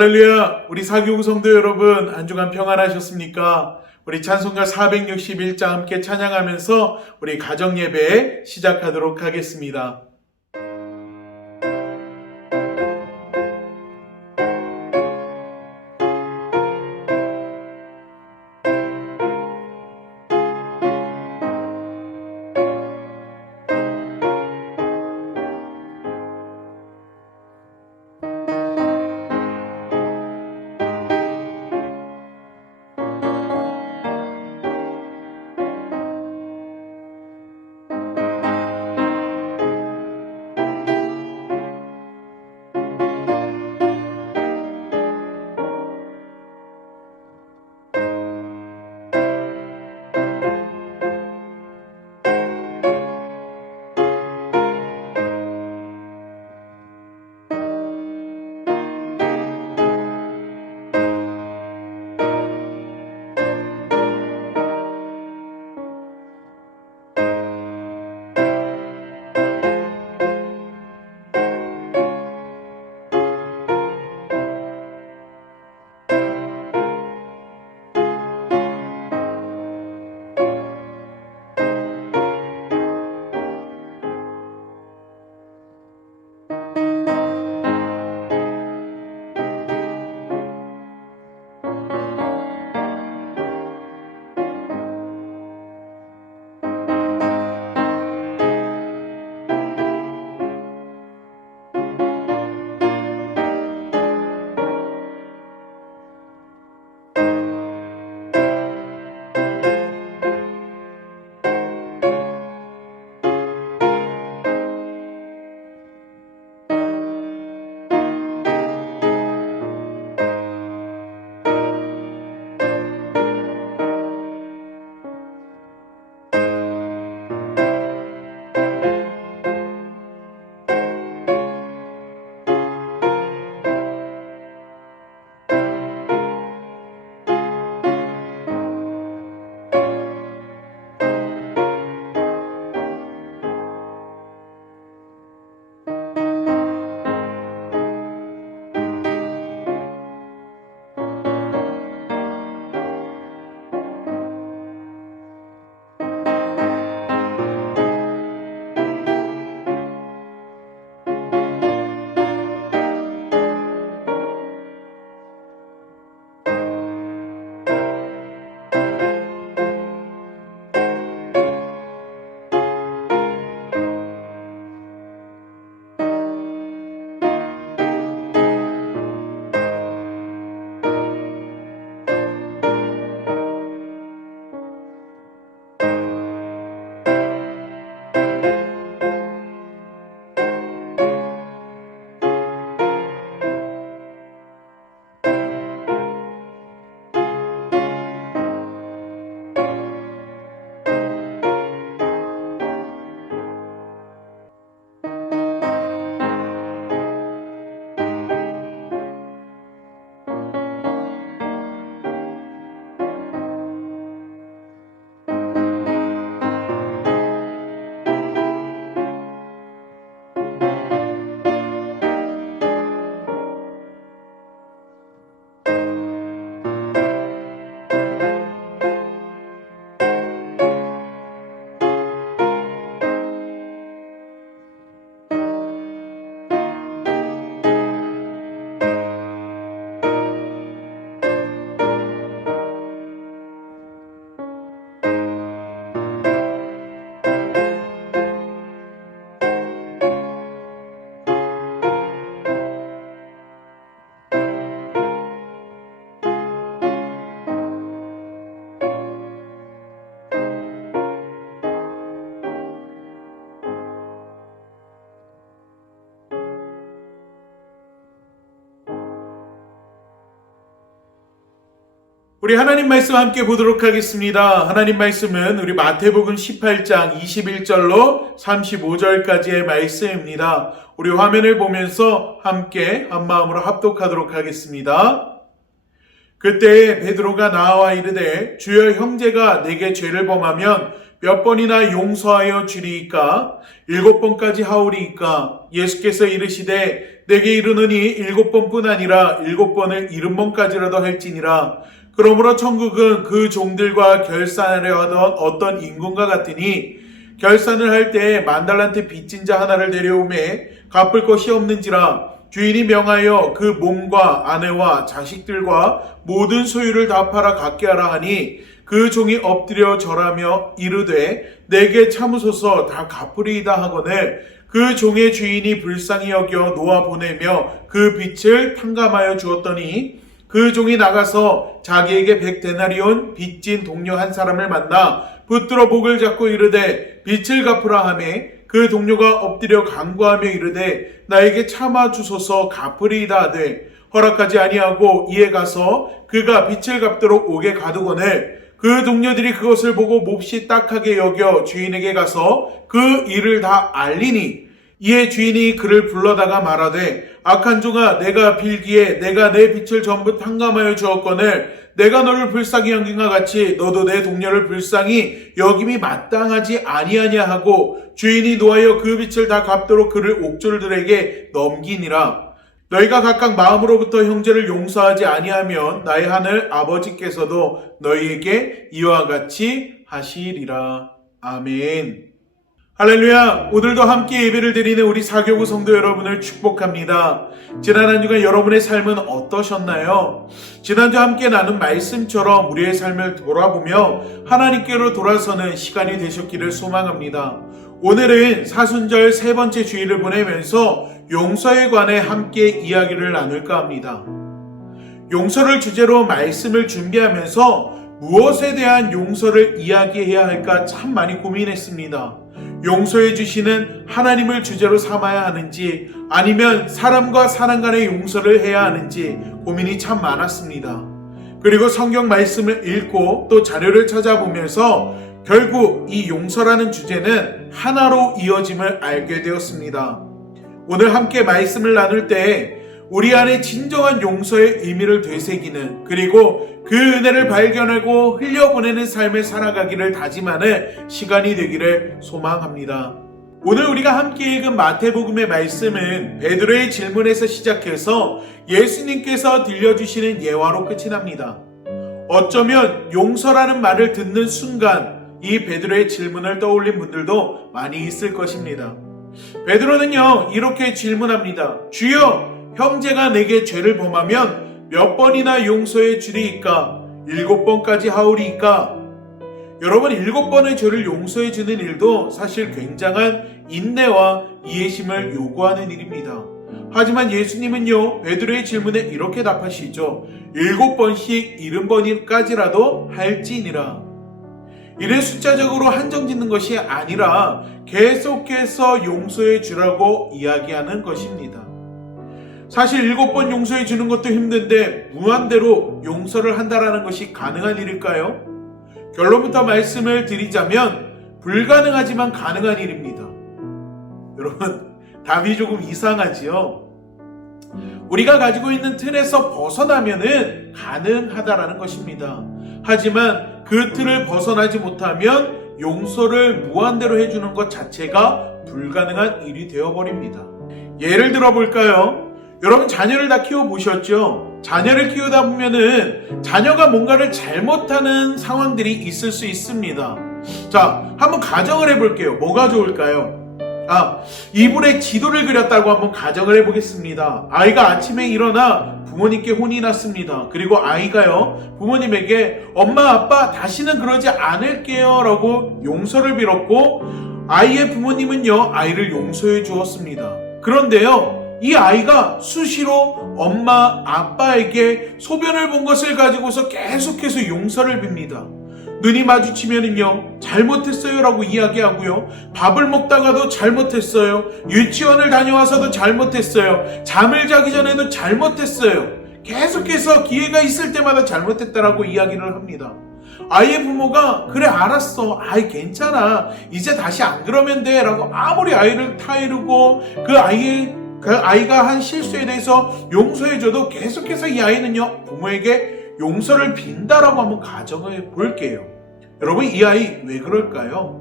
할렐루야! 우리 사교구 성도 여러분, 한 주간 평안하셨습니까? 우리 찬송가 461장 함께 찬양하면서 우리 가정예배 시작하도록 하겠습니다. 우리 하나님 말씀 함께 보도록 하겠습니다. 하나님 말씀은 우리 마태복음 18장 21절로 35절까지의 말씀입니다. 우리 화면을 보면서 함께 한마음으로 합독하도록 하겠습니다. 그때 베드로가 나와 이르되 주여 형제가 내게 죄를 범하면 몇 번이나 용서하여 주리이까? 7번까지 하오리이까? 예수께서 이르시되 내게 이르노니 7번뿐 아니라 7번을 70번까지라도 할지니라. 그러므로 천국은 그 종들과 결산하려 하던 어떤 임금과 같으니 결산을 할 때 10,000달란트 빚진 자 하나를 데려오매 갚을 것이 없는지라. 주인이 명하여 그 몸과 아내와 자식들과 모든 소유를 다 팔아 갖게 하라 하니 그 종이 엎드려 절하며 이르되 내게 참으소서 다 갚으리이다 하거늘 그 종의 주인이 불쌍히 여겨 놓아 보내며 그 빚을 탕감하여 주었더니 그 종이 나가서 자기에게 100데나리온 빚진 동료 한 사람을 만나 붙들어 목을 잡고 이르되 빚을 갚으라 하매 그 동료가 엎드려 간구하며 이르되 나에게 참아 주소서 갚으리이다 하되 허락하지 아니하고 이에 가서 그가 빚을 갚도록 옥에 가두거늘 그 동료들이 그것을 보고 몹시 딱하게 여겨 주인에게 가서 그 일을 다 알리니 이에 주인이 그를 불러다가 말하되 악한 종아 내가 빌기에 내가 내 빚을 전부 탕감하여 주었거늘 내가 너를 불쌍히 여긴 것 같이 너도 내 동료를 불쌍히 여김이 마땅하지 아니하냐 하고 주인이 노하여 그 빚을 다 갚도록 그를 옥졸들에게 넘기니라. 너희가 각각 마음으로부터 형제를 용서하지 아니하면 나의 하늘 아버지께서도 너희에게 이와 같이 하시리라. 아멘. 할렐루야. 오늘도 함께 예배를 드리는 우리 사교구 성도 여러분을 축복합니다. 지난 한 주간 여러분의 삶은 어떠셨나요? 지난주 함께 나눈 말씀처럼 우리의 삶을 돌아보며 하나님께로 돌아서는 시간이 되셨기를 소망합니다. 오늘은 사순절 세 번째 주일을 보내면서 용서에 관해 함께 이야기를 나눌까 합니다. 용서를 주제로 말씀을 준비하면서 무엇에 대한 용서를 이야기해야 할까 참 많이 고민했습니다. 용서해 주시는 하나님을 주제로 삼아야 하는지 아니면 사람과 사람 간의 용서를 해야 하는지 고민이 참 많았습니다. 그리고 성경 말씀을 읽고 또 자료를 찾아보면서 결국 이 용서라는 주제는 하나로 이어짐을 알게 되었습니다. 오늘 함께 말씀을 나눌 때 우리 안에 진정한 용서의 의미를 되새기는 그리고 그 은혜를 발견하고 흘려보내는 삶을 살아가기를 다짐하는 시간이 되기를 소망합니다. 오늘 우리가 함께 읽은 마태복음의 말씀은 베드로의 질문에서 시작해서 예수님께서 들려주시는 예화로 끝이 납니다. 어쩌면 용서라는 말을 듣는 순간 이 베드로의 질문을 떠올린 분들도 많이 있을 것입니다. 베드로는요 이렇게 질문합니다. 주여, 형제가 내게 죄를 범하면 몇 번이나 용서해 주리이까? 7번까지 하오리이까? 여러분, 7번의 죄를 용서해 주는 일도 사실 굉장한 인내와 이해심을 요구하는 일입니다. 하지만 예수님은요 베드로의 질문에 이렇게 답하시죠. 7번씩 70번까지라도 할지니라. 이를 숫자적으로 한정짓는 것이 아니라 계속해서 용서해 주라고 이야기하는 것입니다. 사실 7번 용서해 주는 것도 힘든데 무한대로 용서를 한다라는 것이 가능한 일일까요? 결론부터 말씀을 드리자면 불가능하지만 가능한 일입니다. 여러분, 답이 조금 이상하지요? 우리가 가지고 있는 틀에서 벗어나면은 가능하다라는 것입니다. 하지만 그 틀을 벗어나지 못하면 용서를 무한대로 해주는 것 자체가 불가능한 일이 되어버립니다. 예를 들어 볼까요? 여러분, 자녀를 다 키워보셨죠? 자녀를 키우다 보면은 자녀가 뭔가를 잘못하는 상황들이 있을 수 있습니다. 자, 한번 가정을 해볼게요. 뭐가 좋을까요? 이불에 지도를 그렸다고 한번 가정을 해보겠습니다. 아이가 아침에 일어나 부모님께 혼이 났습니다. 그리고 아이가요 부모님에게 엄마 아빠 다시는 그러지 않을게요 라고 용서를 빌었고 아이의 부모님은요 아이를 용서해 주었습니다. 그런데요 이 아이가 수시로 엄마 아빠에게 소변을 본 것을 가지고서 계속해서 용서를 빕니다. 눈이 마주치면은요 잘못했어요 라고 이야기하고요, 밥을 먹다가도 잘못했어요, 유치원을 다녀와서도 잘못했어요, 잠을 자기 전에도 잘못했어요, 계속해서 기회가 있을 때마다 잘못했다라고 이야기를 합니다. 아이의 부모가 그래 알았어, 아이 괜찮아, 이제 다시 안 그러면 돼 라고 아무리 아이를 타이르고 그 아이가 한 실수에 대해서 용서해줘도 계속해서 이 아이는요 부모에게 용서를 빈다라고 한번 가정해 볼게요. 여러분, 이 아이 왜 그럴까요?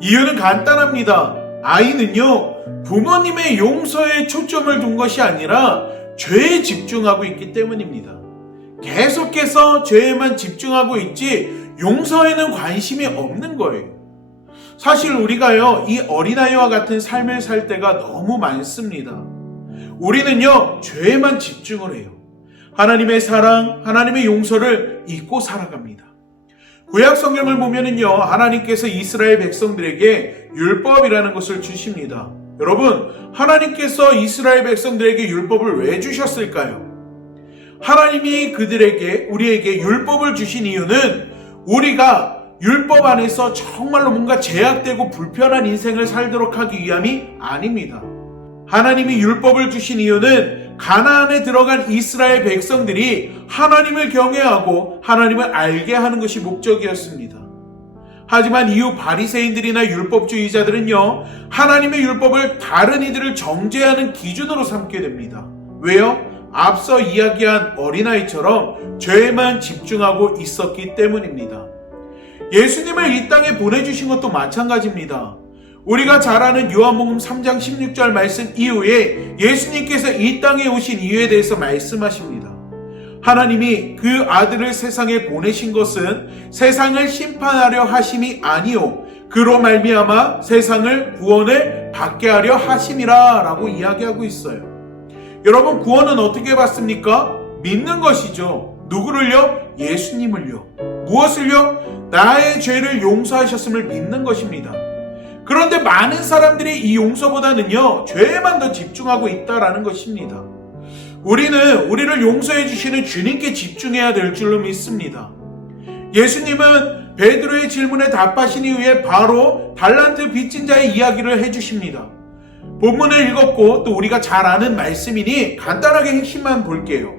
이유는 간단합니다. 아이는요, 부모님의 용서에 초점을 둔 것이 아니라 죄에 집중하고 있기 때문입니다. 계속해서 죄에만 집중하고 있지 용서에는 관심이 없는 거예요. 사실 우리가요, 이 어린아이와 같은 삶을 살 때가 너무 많습니다. 우리는요, 죄에만 집중을 해요. 하나님의 사랑, 하나님의 용서를 잊고 살아갑니다. 구약 성경을 보면은요, 하나님께서 이스라엘 백성들에게 율법이라는 것을 주십니다. 여러분, 하나님께서 이스라엘 백성들에게 율법을 왜 주셨을까요? 하나님이 우리에게 율법을 주신 이유는 우리가 율법 안에서 정말로 뭔가 제약되고 불편한 인생을 살도록 하기 위함이 아닙니다. 하나님이 율법을 주신 이유는 가나안에 들어간 이스라엘 백성들이 하나님을 경외하고 하나님을 알게 하는 것이 목적이었습니다. 하지만 이후 바리새인들이나 율법주의자들은요, 하나님의 율법을 다른 이들을 정죄하는 기준으로 삼게 됩니다. 왜요? 앞서 이야기한 어린아이처럼 죄에만 집중하고 있었기 때문입니다. 예수님을 이 땅에 보내주신 것도 마찬가지입니다. 우리가 잘 아는 요한복음 3장 16절 말씀 이후에 예수님께서 이 땅에 오신 이유에 대해서 말씀하십니다. 하나님이 그 아들을 세상에 보내신 것은 세상을 심판하려 하심이 아니요 그로 말미암아 세상을 구원을 받게 하려 하심이라 라고 이야기하고 있어요. 여러분, 구원은 어떻게 받습니까? 믿는 것이죠. 누구를요? 예수님을요. 무엇을요? 나의 죄를 용서하셨음을 믿는 것입니다. 그런데 많은 사람들이 이 용서보다는요, 죄에만 더 집중하고 있다라는 것입니다. 우리는 우리를 용서해 주시는 주님께 집중해야 될 줄로 믿습니다. 예수님은 베드로의 질문에 답하신 이후에 바로 달란트 빚진 자의 이야기를 해주십니다. 본문을 읽었고 또 우리가 잘 아는 말씀이니 간단하게 핵심만 볼게요.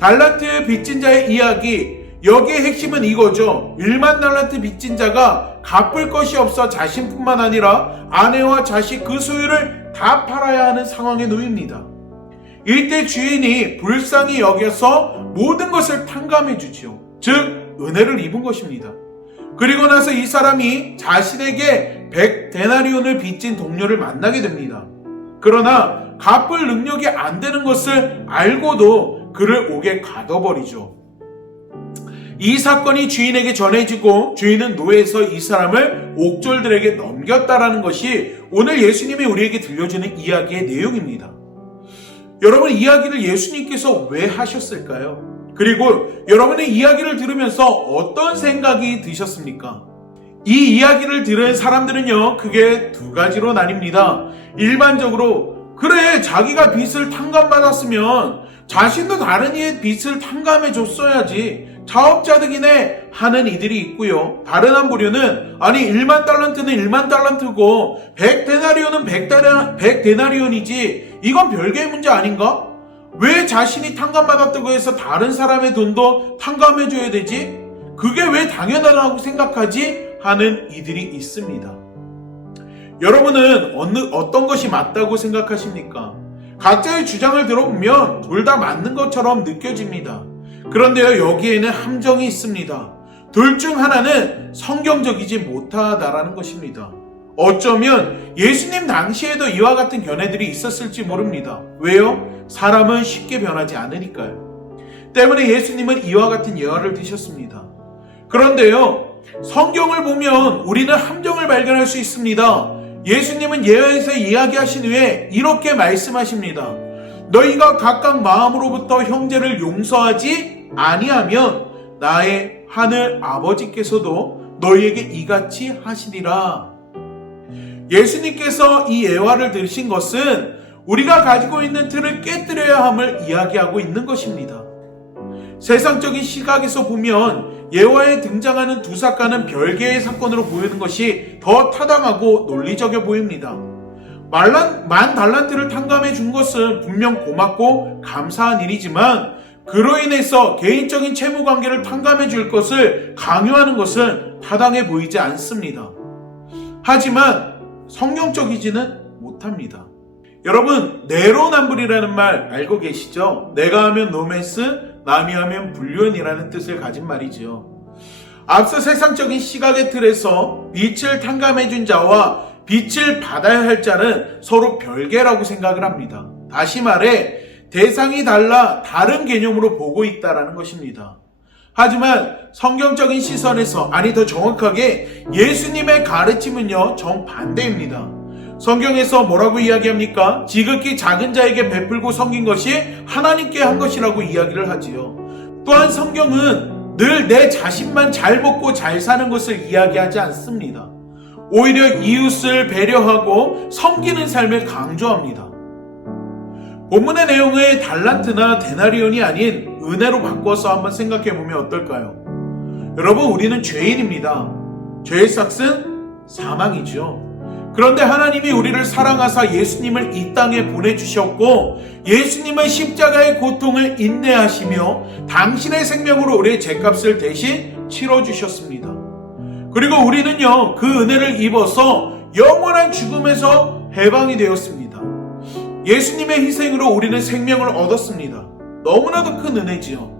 달란트 빚진 자의 이야기, 여기의 핵심은 이거죠. 1만 달란트 빚진 자가 갚을 것이 없어 자신뿐만 아니라 아내와 자식 그 소유를 다 팔아야 하는 상황에 놓입니다. 이때 주인이 불쌍히 여겨서 모든 것을 탕감해 주지요. 즉 은혜를 입은 것입니다. 그리고 나서 이 사람이 자신에게 100데나리온을 빚진 동료를 만나게 됩니다. 그러나 갚을 능력이 안 되는 것을 알고도 그를 옥에 가둬버리죠. 이 사건이 주인에게 전해지고 주인은 노예에서 이 사람을 옥졸들에게 넘겼다라는 것이 오늘 예수님이 우리에게 들려주는 이야기의 내용입니다. 여러분, 이야기를 예수님께서 왜 하셨을까요? 그리고 여러분의 이야기를 들으면서 어떤 생각이 드셨습니까? 이 이야기를 들은 사람들은요, 크게 두 가지로 나뉩니다. 일반적으로 그래, 자기가 빚을 탕감받았으면 자신도 다른 이의 빚을 탕감해 줬어야지, 자업자득이네 하는 이들이 있고요. 다른 한 부류는 아니 1만 달란트는 1만 달란트고 100데나리온은 100데나리온이지 이건 별개의 문제 아닌가? 왜 자신이 탕감받았다고 해서 다른 사람의 돈도 탕감해줘야 되지? 그게 왜 당연하다고 생각하지? 하는 이들이 있습니다. 여러분은 어떤 것이 맞다고 생각하십니까? 각자의 주장을 들어보면 둘 다 맞는 것처럼 느껴집니다. 그런데요, 여기에는 함정이 있습니다. 둘 중 하나는 성경적이지 못하다라는 것입니다. 어쩌면 예수님 당시에도 이와 같은 견해들이 있었을지 모릅니다. 왜요? 사람은 쉽게 변하지 않으니까요. 때문에 예수님은 이와 같은 예화를 드셨습니다. 그런데요, 성경을 보면 우리는 함정을 발견할 수 있습니다. 예수님은 예화에서 이야기하신 후에 이렇게 말씀하십니다. 너희가 각각 마음으로부터 형제를 용서하지 아니하면 나의 하늘 아버지께서도 너희에게 이같이 하시리라. 예수님께서 이 예화를 들으신 것은 우리가 가지고 있는 틀을 깨뜨려야 함을 이야기하고 있는 것입니다. 세상적인 시각에서 보면 예화에 등장하는 두 사건은 별개의 사건으로 보이는 것이 더 타당하고 논리적이어 보입니다. 만 달란트를 탕감해 준 것은 분명 고맙고 감사한 일이지만 그로 인해서 개인적인 채무 관계를 탕감해 줄 것을 강요하는 것은 타당해 보이지 않습니다. 하지만 성경적이지는 못합니다. 여러분, 내로남불이라는 말 알고 계시죠? 내가 하면 노매스, 남이 하면 불륜이라는 뜻을 가진 말이죠. 앞서 세상적인 시각의 틀에서 빛을 탕감해준 자와 빛을 받아야 할 자는 서로 별개라고 생각을 합니다. 다시 말해 대상이 달라 다른 개념으로 보고 있다는 것입니다. 하지만 성경적인 시선에서, 아니 더 정확하게 예수님의 가르침은요 정반대입니다. 성경에서 뭐라고 이야기합니까? 지극히 작은 자에게 베풀고 섬긴 것이 하나님께 한 것이라고 이야기를 하지요. 또한 성경은 늘 내 자신만 잘 먹고 잘 사는 것을 이야기하지 않습니다. 오히려 이웃을 배려하고 섬기는 삶을 강조합니다. 본문의 내용을 달란트나 데나리온이 아닌 은혜로 바꿔서 한번 생각해 보면 어떨까요? 여러분, 우리는 죄인입니다. 죄의 삭은 사망이죠. 그런데 하나님이 우리를 사랑하사 예수님을 이 땅에 보내주셨고, 예수님은 십자가의 고통을 인내하시며 당신의 생명으로 우리의 죄값을 대신 치러주셨습니다. 그리고 우리는요 그 은혜를 입어서 영원한 죽음에서 해방이 되었습니다. 예수님의 희생으로 우리는 생명을 얻었습니다. 너무나도 큰 은혜지요.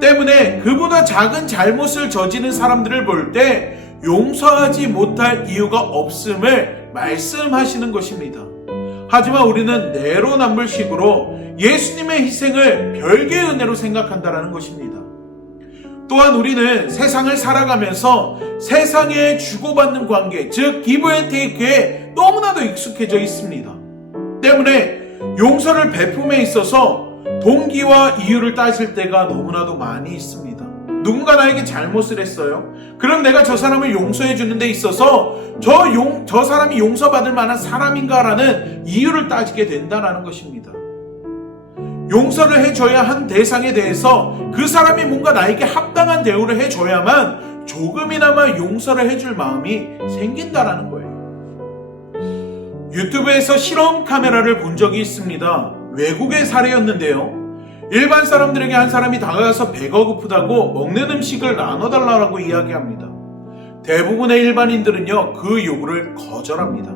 때문에 그보다 작은 잘못을 저지른 사람들을 볼 때 용서하지 못할 이유가 없음을 말씀하시는 것입니다. 하지만 우리는 내로남불식으로 예수님의 희생을 별개의 은혜로 생각한다는 것입니다. 또한 우리는 세상을 살아가면서 세상에 주고받는 관계, 즉 기브 앤 테이크에 너무나도 익숙해져 있습니다. 때문에 용서를 베품에 있어서 동기와 이유를 따질 때가 너무나도 많이 있습니다. 누군가 나에게 잘못을 했어요. 그럼 내가 저 사람을 용서해 주는 데 있어서 저 사람이 용서받을 만한 사람인가라는 이유를 따지게 된다는 것입니다. 용서를 해줘야 한 대상에 대해서 그 사람이 뭔가 나에게 합당한 대우를 해줘야만 조금이나마 용서를 해줄 마음이 생긴다라는 거예요. 유튜브에서 실험 카메라를 본 적이 있습니다. 외국의 사례였는데요. 일반 사람들에게 한 사람이 다가가서 배가 고프다고 먹는 음식을 나눠달라고 이야기합니다. 대부분의 일반인들은요 그 요구를 거절합니다.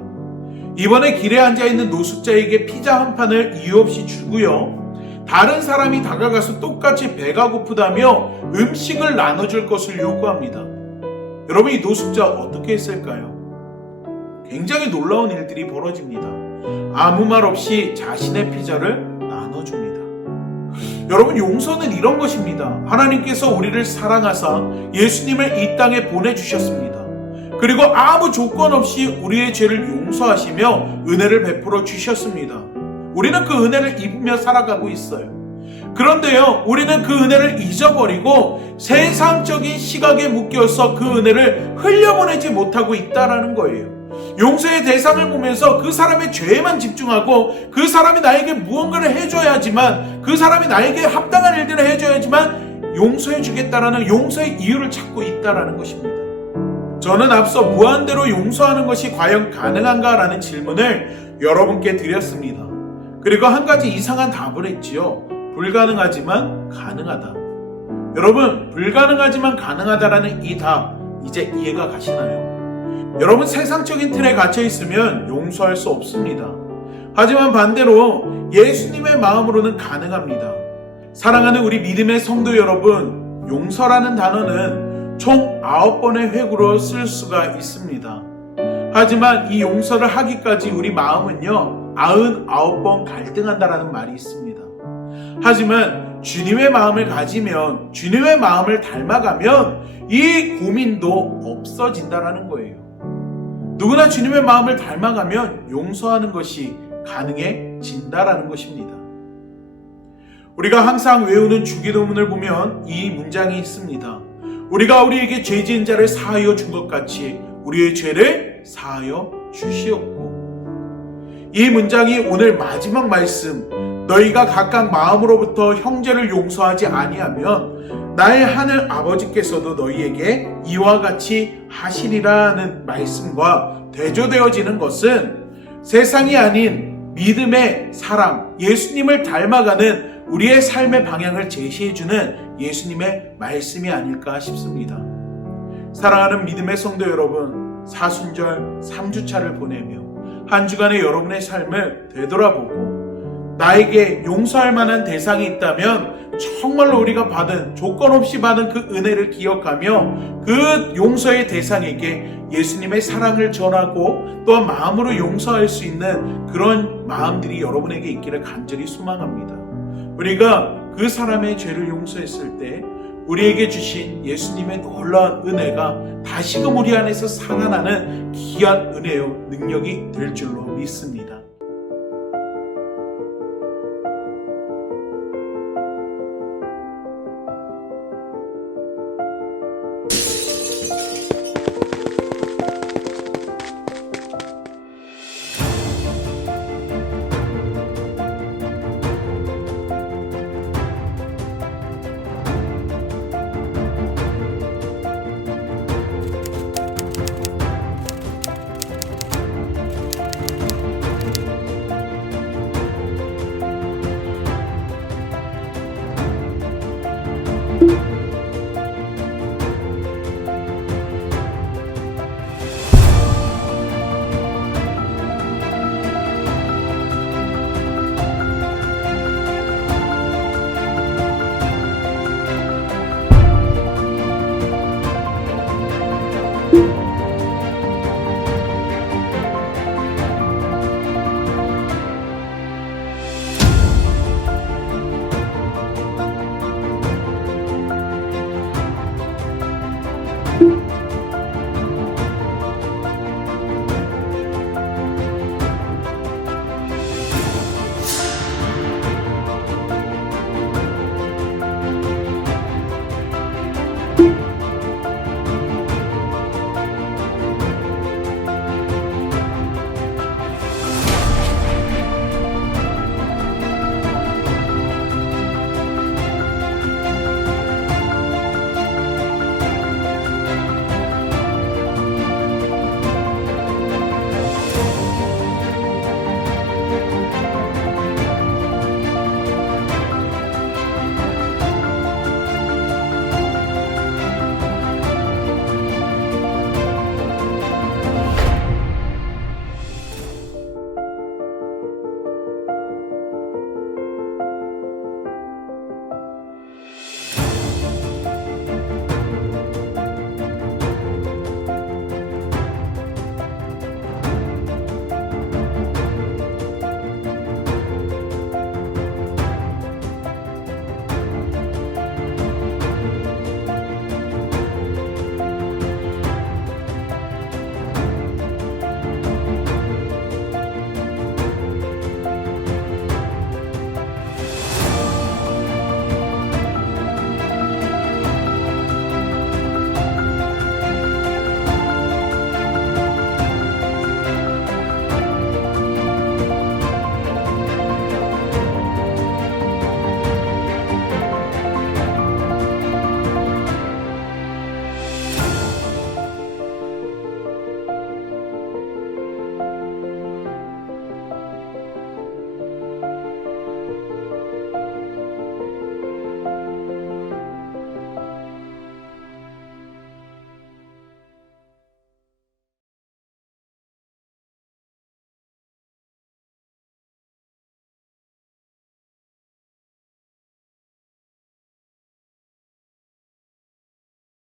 이번에 길에 앉아있는 노숙자에게 피자 한 판을 이유 없이 주고요, 다른 사람이 다가가서 똑같이 배가 고프다며 음식을 나눠줄 것을 요구합니다. 여러분, 이 노숙자 어떻게 했을까요? 굉장히 놀라운 일들이 벌어집니다. 아무 말 없이 자신의 피자를 나눠줍니다. 여러분, 용서는 이런 것입니다. 하나님께서 우리를 사랑하사 예수님을 이 땅에 보내주셨습니다. 그리고 아무 조건 없이 우리의 죄를 용서하시며 은혜를 베풀어 주셨습니다. 우리는 그 은혜를 입으며 살아가고 있어요. 그런데요, 우리는 그 은혜를 잊어버리고 세상적인 시각에 묶여서 그 은혜를 흘려보내지 못하고 있다는 거예요. 용서의 대상을 보면서 그 사람의 죄에만 집중하고 그 사람이 나에게 무언가를 해줘야지만, 그 사람이 나에게 합당한 일들을 해줘야지만 용서해주겠다라는 용서의 이유를 찾고 있다는 것입니다. 저는 앞서 무한대로 용서하는 것이 과연 가능한가라는 질문을 여러분께 드렸습니다. 그리고 한 가지 이상한 답을 했지요. 불가능하지만 가능하다. 여러분, 불가능하지만 가능하다라는 이 답, 이제 이해가 가시나요? 여러분, 세상적인 틀에 갇혀 있으면 용서할 수 없습니다. 하지만 반대로 예수님의 마음으로는 가능합니다. 사랑하는 우리 믿음의 성도 여러분, 용서라는 단어는 총 9번의 획으로 쓸 수가 있습니다. 하지만 이 용서를 하기까지 우리 마음은요 99번 갈등한다라는 말이 있습니다. 하지만 주님의 마음을 가지면, 주님의 마음을 닮아가면 이 고민도 없어진다라는 거예요. 누구나 주님의 마음을 닮아가면 용서하는 것이 가능해진다라는 것입니다. 우리가 항상 외우는 주기도문을 보면 이 문장이 있습니다. 우리가 우리에게 죄 지은 자를 사하여 준 것 같이 우리의 죄를 사하여 주시옵고. 이 문장이 오늘 마지막 말씀, 너희가 각각 마음으로부터 형제를 용서하지 아니하면 나의 하늘 아버지께서도 너희에게 이와 같이 하시리라는 말씀과 대조되어지는 것은 세상이 아닌 믿음의 사람, 예수님을 닮아가는 우리의 삶의 방향을 제시해주는 예수님의 말씀이 아닐까 싶습니다. 사랑하는 믿음의 성도 여러분, 사순절 3주차를 보내며 한 주간의 여러분의 삶을 되돌아보고 나에게 용서할 만한 대상이 있다면 정말로 우리가 받은, 조건 없이 받은 그 은혜를 기억하며 그 용서의 대상에게 예수님의 사랑을 전하고 또한 마음으로 용서할 수 있는 그런 마음들이 여러분에게 있기를 간절히 소망합니다. 우리가 그 사람의 죄를 용서했을 때 우리에게 주신 예수님의 놀라운 은혜가 다시금 우리 안에서 살아나는 귀한 은혜요 능력이 될 줄로 믿습니다.